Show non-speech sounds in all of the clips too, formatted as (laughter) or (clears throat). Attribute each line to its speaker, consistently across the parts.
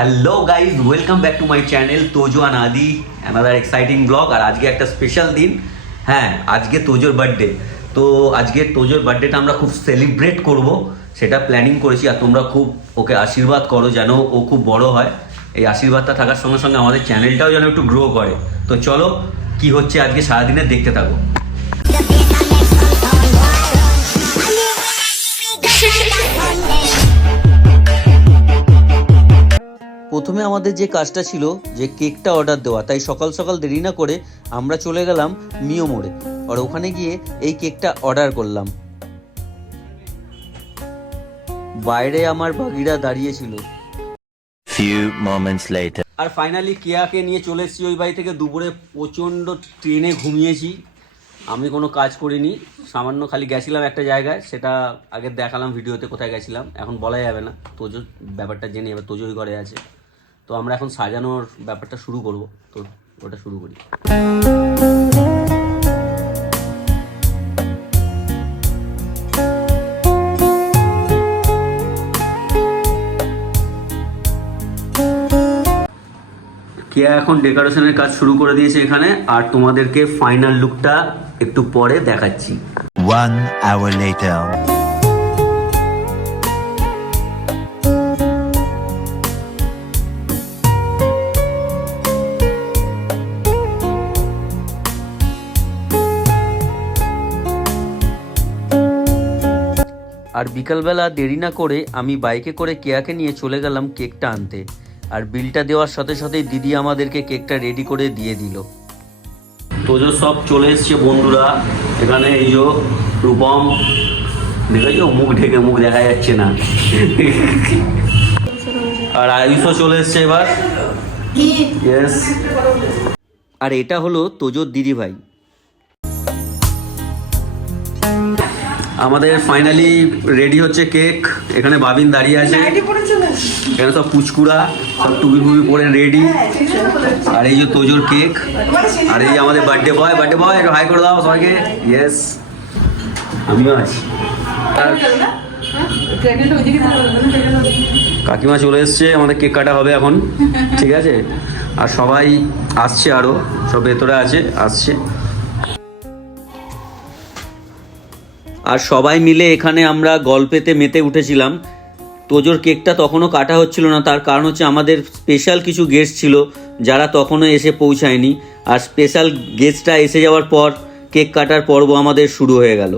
Speaker 1: Hello guys welcome back to my channel Tojo আন আদি another exciting vlog আর আজকে একটা স্পেশাল দিন। হ্যাঁ আজকে তোজোর বার্থডে তো আজকে তোজোর বার্থডেটা আমরা খুব সেলিব্রেট করব। সেটা প্ল্যানিং করেছি। আর তোমরা খুব ওকে আশীর্বাদ করো যেন ও খুব বড় হয়। এই আশীর্বাদটা থাকার সঙ্গে সঙ্গে আমাদের চ্যানেলটাও যেন একটু গ্রো করে। তো চলো, কি হচ্ছে আজকে সারাদিনে দেখতে থাকো। প্রথমে আমাদের যে কাজটা ছিল যে কেকটা অর্ডার দেওয়া তাই সকাল সকাল দেরি না করে আমরা চলে গেলাম মিও মোড়ে। আর ওখানে গিয়ে এই কেকটা অর্ডার করলাম। বাইরে আমার বাগিরা দাঁড়িয়েছিল।
Speaker 2: Few moments later.
Speaker 1: আর ফাইনালি কেয়াকে নিয়ে চলে এসেছি ওই বাড়ি থেকে দুপুরে প্রচণ্ড ট্রেনে ঘুমিয়েছি। আমি কোনো কাজ করিনি সামান্য খালি গেছিলাম একটা জায়গায় সেটা আগে দেখালাম ভিডিওতে কোথায় গেছিলাম এখন বলা যাবে না তোজো ব্যাপারটা জেনে যাবে তোজোই ঘরে আছে। তো আমরা এখন সাজানোর ব্যাপারটা শুরু করব। তো ওটা শুরু করি। কেয়া এখন ডেকোরেশনের কাজ শুরু করে দিয়েছে এখানে, আর তোমাদেরকে ফাইনাল লুকটা একটু পরে দেখাচ্ছি।
Speaker 2: One hour later.
Speaker 1: আর বিকালবেলা দেরি না করে আমি বাইকে করে কেয়াকে নিয়ে চলে গেলাম কেকটা আনতে। আর বিলটা দেওয়ার সাথে সাথেই দিদি আমাদেরকে কেকটা রেডি করে দিয়ে দিল। তোজো সব চলে এসছে বন্ধুরা এখানে এই যে রূপম দেখেছ মুখ ঢেকে মুখ দেখা যাচ্ছে না। আর আয়ুষও চলে এসছে এবার। আর এটা হলো তোজোর দিদি আমাদের ফাইনালি রেডি হচ্ছে কেক এখানে বাবিন দাঁড়িয়ে আছে। এখানে সব পুচকুড়া সব টুপি ফুপি পরে রেডি আর এই যে তোজোর কেক আর এই আমাদের বার্থডে বয় বার্থডে বয় একটু হাই করে দাও সবাইকে। ইয়েস আমিও আছি। আর কাকিমা চলে এসছে আমাদের কেক কাটা হবে এখন। ঠিক আছে? আর সবাই আসছে আরও সব ভেতরে আছে আসছে। আর সবাই মিলে এখানে আমরা গল্পেতে মেতে উঠেছিলাম। তোজোর কেকটা তখনও কাটা হচ্ছিল না, তার কারণ হচ্ছে আমাদের স্পেশাল কিছু গেস্ট ছিল যারা তখনও এসে পৌঁছায়নি। আর স্পেশাল গেস্টটা এসে যাওয়ার পর কেক কাটার পর্ব আমাদের শুরু হয়ে গেল।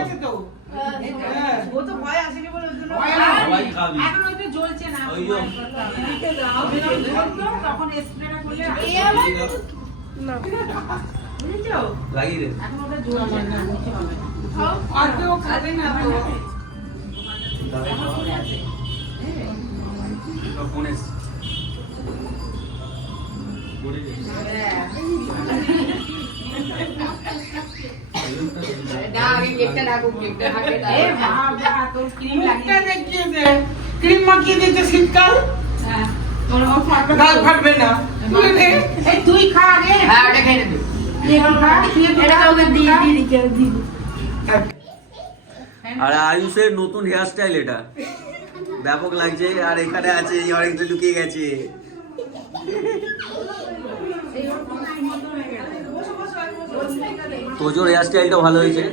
Speaker 3: কি তো। হ্যাঁ।
Speaker 4: ও তো ভয় আসেনি বলে ওই জন্য। এখন ওইটা জ্বলছে না তখন স্প্রেটা করলে বুঝেছ?
Speaker 1: লাগিয়ে দে।
Speaker 4: এখন ওটা জ্বলছে না
Speaker 3: আর কেউ খাবে না তো
Speaker 1: এসছে।
Speaker 4: এ বাবা তোর ক্রিম
Speaker 3: মুখটা
Speaker 4: লাগিয়ে
Speaker 3: দেখিয়ে দে ক্রিম মাখিয়ে দিতে শীতকাল গাল ফাটবে না তুলে নে।
Speaker 4: এই তুই খা আগে হ্যাঁ ওটা খেয়ে নেবে
Speaker 1: আর আয়ুষের নতুন হেয়ার স্টাইল এটা। ব্যাপক লাগছে আর এখানে আছে অনেকটা লুকিয়ে গেছে। তোজোর হেয়ার স্টাইলটা ভালো হয়েছে।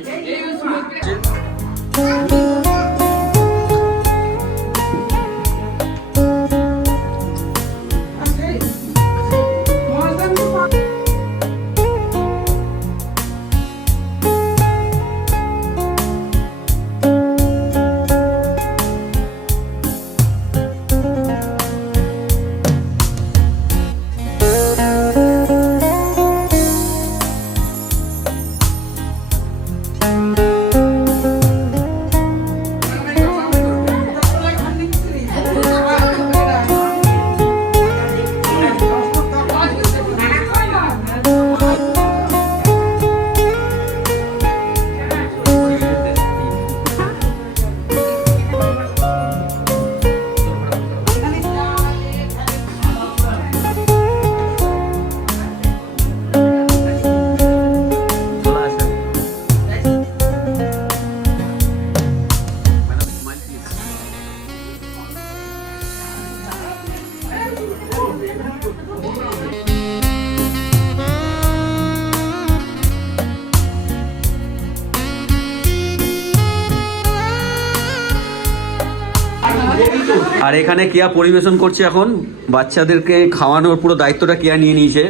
Speaker 1: আর এখানে কেয়া পরিবেশন করছে এখন? বাচ্চাদেরকে খাওয়ানোর পুরো দায়িত্বটা কেয়া নিয়ে নিয়েছে?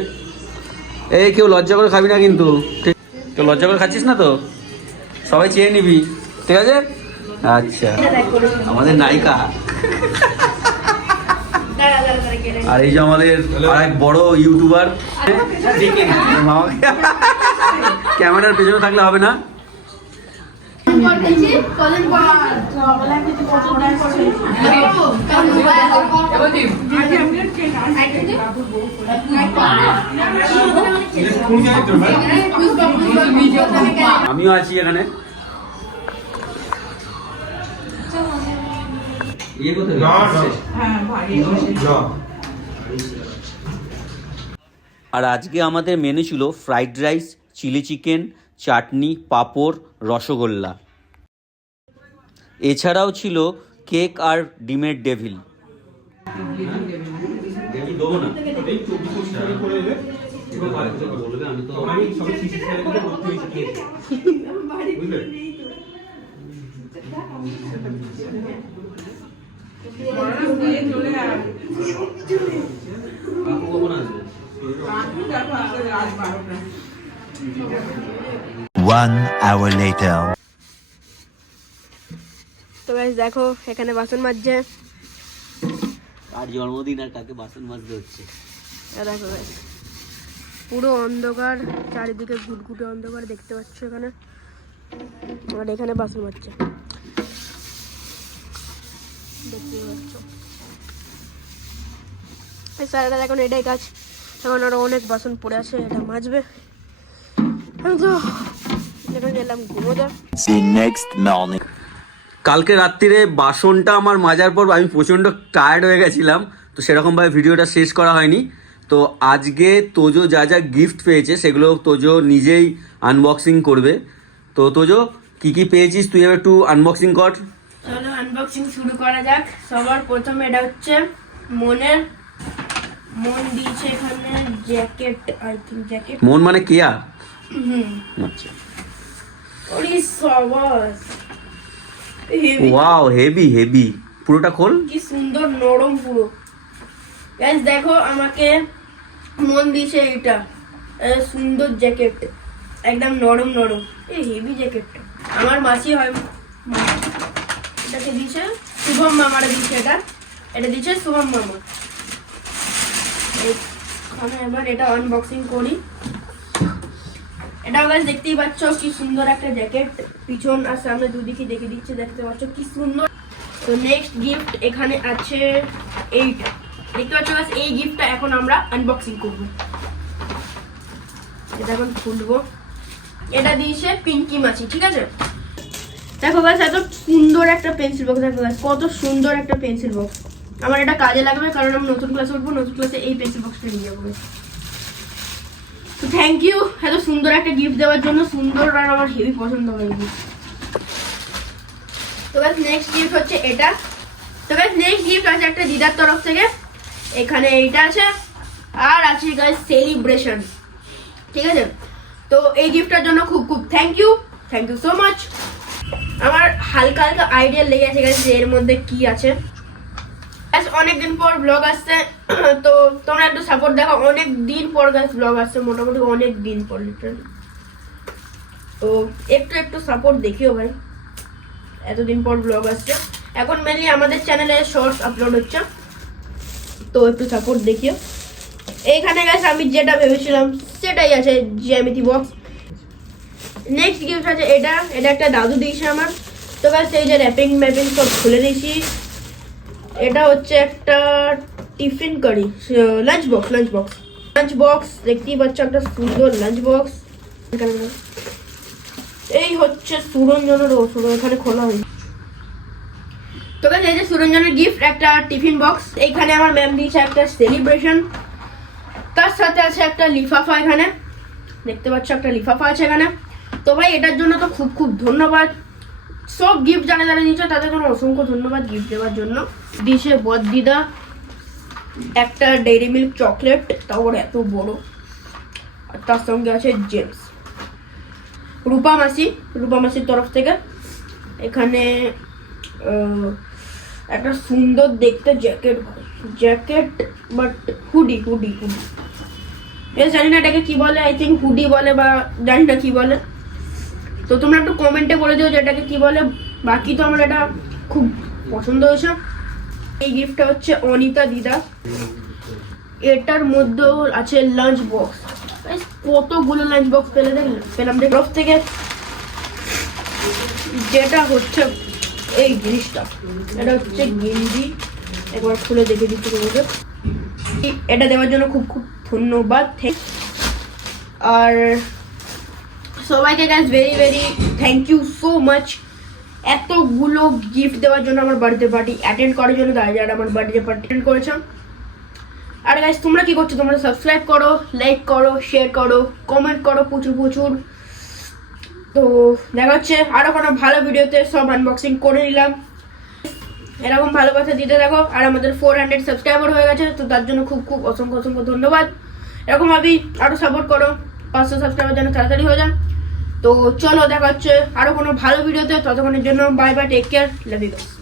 Speaker 1: এই কেউ লজ্জা করে খাবি না কিন্তু। ঠিক কেউ লজ্জা করে খাচ্ছিস না তো? সবাই চেয়ে নিবি। ঠিক আছে? আচ্ছা। আমাদের নায়িকা। আর এই যে আমাদের আরেক বড় ইউটিউবার। ক্যামেরার পেছনে থাকলে হবে না? আমিও আছি এখানে। ইয়ে কোথায়? আর আজকে আমাদের মেনু ছিল fried rice chilli chicken chutney papad rasgulla. এছাড়াও ছিল কেক আর ডিমের devil.
Speaker 2: One hour later.
Speaker 4: Guys দেখো এখানে বাসন মাজছে।
Speaker 1: আর জন্মদিন আর কাকে বাসন মাজতে হচ্ছে?
Speaker 4: দেখো guys, পুরো অন্ধকার চারিদিকে ঘুটঘুটে অন্ধকার দেখতে পাচ্ছ এখানে। আর এখানে বাসন মাজছে। দেখতেই পাচ্ছ? এই স্যারেরা এখন এটাই কাজ। এখন আরও অনেক বাসন পড়ে আছে এটা মাজবে। আমি তো এখন গেলাম ঘুমোতে।
Speaker 2: The next morning.
Speaker 1: কালকে রাত্রিরে বাসনটা আমার মাজার পর আমি প্রচণ্ড টায়ার্ড হয়ে গেছিলাম তো সেরকমভাবে ভিডিওটা শেষ করা হয়নি। তো আজকে তোজো যা যা গিফট পেয়েছে সেগুলো তোজো নিজেই আনবক্সিং করবে। তো তোজো কি কি পেয়েছিস? তুই এবার একটু আনবক্সিং কর।
Speaker 4: চলো আনবক্সিং শুরু করা যাক। সবার প্রথমে এটা হচ্ছে মনের মন দিয়েছে এখানে জ্যাকেট আই থিঙ্ক জ্যাকেট
Speaker 1: মন মানে কেয়া?
Speaker 4: হুম।
Speaker 1: আচ্ছা।
Speaker 4: ওরে সবাস।
Speaker 1: ওয়াও হেভি হেভি পুরোটা খোল।
Speaker 4: কি সুন্দর নরম পুরো। গাইস দেখো আমাকে মন দিয়েছে এটা সুন্দর জ্যাকেট একদম নরম নরম। এই হেভি জ্যাকেটটা আমার মাসি হয়। এটাকে দিয়েছে শুভম মামারা দিয়েছে এটা। এটা দিয়েছে শুভম মামা। এখানে এবার এটা আনবক্সিং করি। এটা গাছ দেখতেই পাচ্ছ কি সুন্দর একটা জ্যাকেট পিছন আর সামনে দুদিকে দেখে দিচ্ছে, দেখতে পাচ্ছ কি সুন্দর। তো নেক্সট গিফট এখানে আছে এইটা। দেখতে পাচ্ছ এই গিফটটা এখন আমরা আনবক্সিং করব। এটা এখন খুলবো। এটা দিয়েছে পিঙ্কি মাছি ঠিক আছে? দেখো গাছ এত সুন্দর একটা পেন্সিল বক্স দেখো গাছ কত সুন্দর একটা পেন্সিল বক্স আমার এটা কাজে লাগবে, কারণ আমি নতুন ক্লাসে উঠবো, নতুন ক্লাসে এই পেন্সিল বক্সটা নিয়ে যাব থ্যাংক ইউ এত সুন্দর একটা গিফট দেওয়ার জন্য সুন্দর আর আমার হেভি পছন্দ হয়। তো গাছ নেক্সট গিফট হচ্ছে এটা। তো গাছ নেক্সট গিফট আছে একটা দিদার তরফ থেকে। এখানে এইটা আছে। আর আছে গাছ সেলিব্রেশন ঠিক আছে? তো এই গিফটটার জন্য খুব খুব thank you thank you so much আমার হালকা হালকা আইডিয়া লেগে আছে যে এর মধ্যে কি আছে। অনেকদিন পর ব্লগ আসছে, (clears throat) তো তোমরা একটু সাপোর্ট দেখো অনেক দিন পর গাছ ব্লগ আসছে, মোটামুটি অনেক দিন পর লিটারালি তো একটু একটু সাপোর্ট দেখিও ভাই, এতদিন পর ব্লগ আসছে। এখন মেনলি আমাদের চ্যানেলে শর্টস আপলোড হচ্ছে, তো একটু সাপোর্ট দেখিও। এইখানে গেছে আমি যেটা ভেবেছিলাম, সেটাই আছে, জ্যামিতি বক্স নেক্সট গিফট আছে এটা এটা একটা দাদু দিয়েছে আমার। তো গাছ এই যে র্যাপিং ম্যাপিং সব খুলে দিয়েছি এটা হচ্ছে একটা tiffin carrier lunch box lunch box lunch box দেখতেই পাচ্ছ একটা সুন্দর লাঞ্চ বক্স এই হচ্ছে সুরঞ্জনের ওষুধ এখানে খোলা হয়নি। তো guys, এই যে সুরঞ্জনের গিফট একটা টিফিন বক্স এইখানে আমার ম্যাম দিয়েছে একটা সেলিব্রেশন তার সাথে আছে একটা লিফাফা এখানে। দেখতে পাচ্ছ একটা লিফাফা আছে এখানে। তো ভাই এটার জন্য তো খুব খুব ধন্যবাদ। সব গিফট যারা যারা দিয়েছে তাদের জন্য অসংখ্য ধন্যবাদ গিফট দেওয়ার জন্য। দিয়েছে বদিদা একটা ডেইরি মিল্ক চকলেট তাও আবার এত বড়। আর তার সঙ্গে আছে জেমস রূপা মাসি, রূপা মাসির তরফ থেকে। এখানে একটা সুন্দর দেখতে jacket jacket but hoodie hoodie hoodie জানি না এটাকে কি বলে আই থিঙ্ক হুডি বলে বা জানি না কি বলে। তো তোমরা একটু কমেন্টে বলে দিও যে এটাকে কি বলে। বাকি তো আমার এটা খুব পছন্দ হয়েছে। এই গিফটটা হচ্ছে অনিতা দিদা। এটার মধ্যেও আছে লাঞ্চ বক্স কতগুলো লাঞ্চ বক্স পেলে দেখলে পেলাম তরফ থেকে। যেটা হচ্ছে এই জিনিসটা। এটা হচ্ছে গেঞ্জি একবার খুলে দেখে দিচ্ছি তোমাকে এটা দেওয়ার জন্য খুব খুব ধন্যবাদ। আর সবাইকে guys very very thank you so much এতগুলো গিফট দেওয়ার জন্য আমার বার্থডে পার্টি অ্যাটেন্ড করার জন্য যারা যারা আমার বার্থডে পার্টি অ্যাটেন্ড করেছ। আর গাইস তোমরা কি করছ? তোমরা সাবস্ক্রাইব করো লাইক করো শেয়ার করো কমেন্ট করো প্রচুর প্রচুর। তো দেখা হচ্ছে আরও কোনো ভালো ভিডিওতে সব আনবক্সিং করে নিলাম। এরকম ভালোবাসা দিতে থাকো আর আমাদের ফোর হান্ড্রেড সাবস্ক্রাইবার হয়ে গেছে, তো তার জন্য খুব খুব অসংখ্য অসংখ্য ধন্যবাদ। এরকম ভাবেই আরও সাপোর্ট করো। পাঁচশো সাবস্ক্রাইবার যেন তাড়াতাড়ি হয়ে যান। তো চলো দেখা হচ্ছে আরও কোনো ভালো ভিডিওতে, ততক্ষণের জন্য bye bye take care love you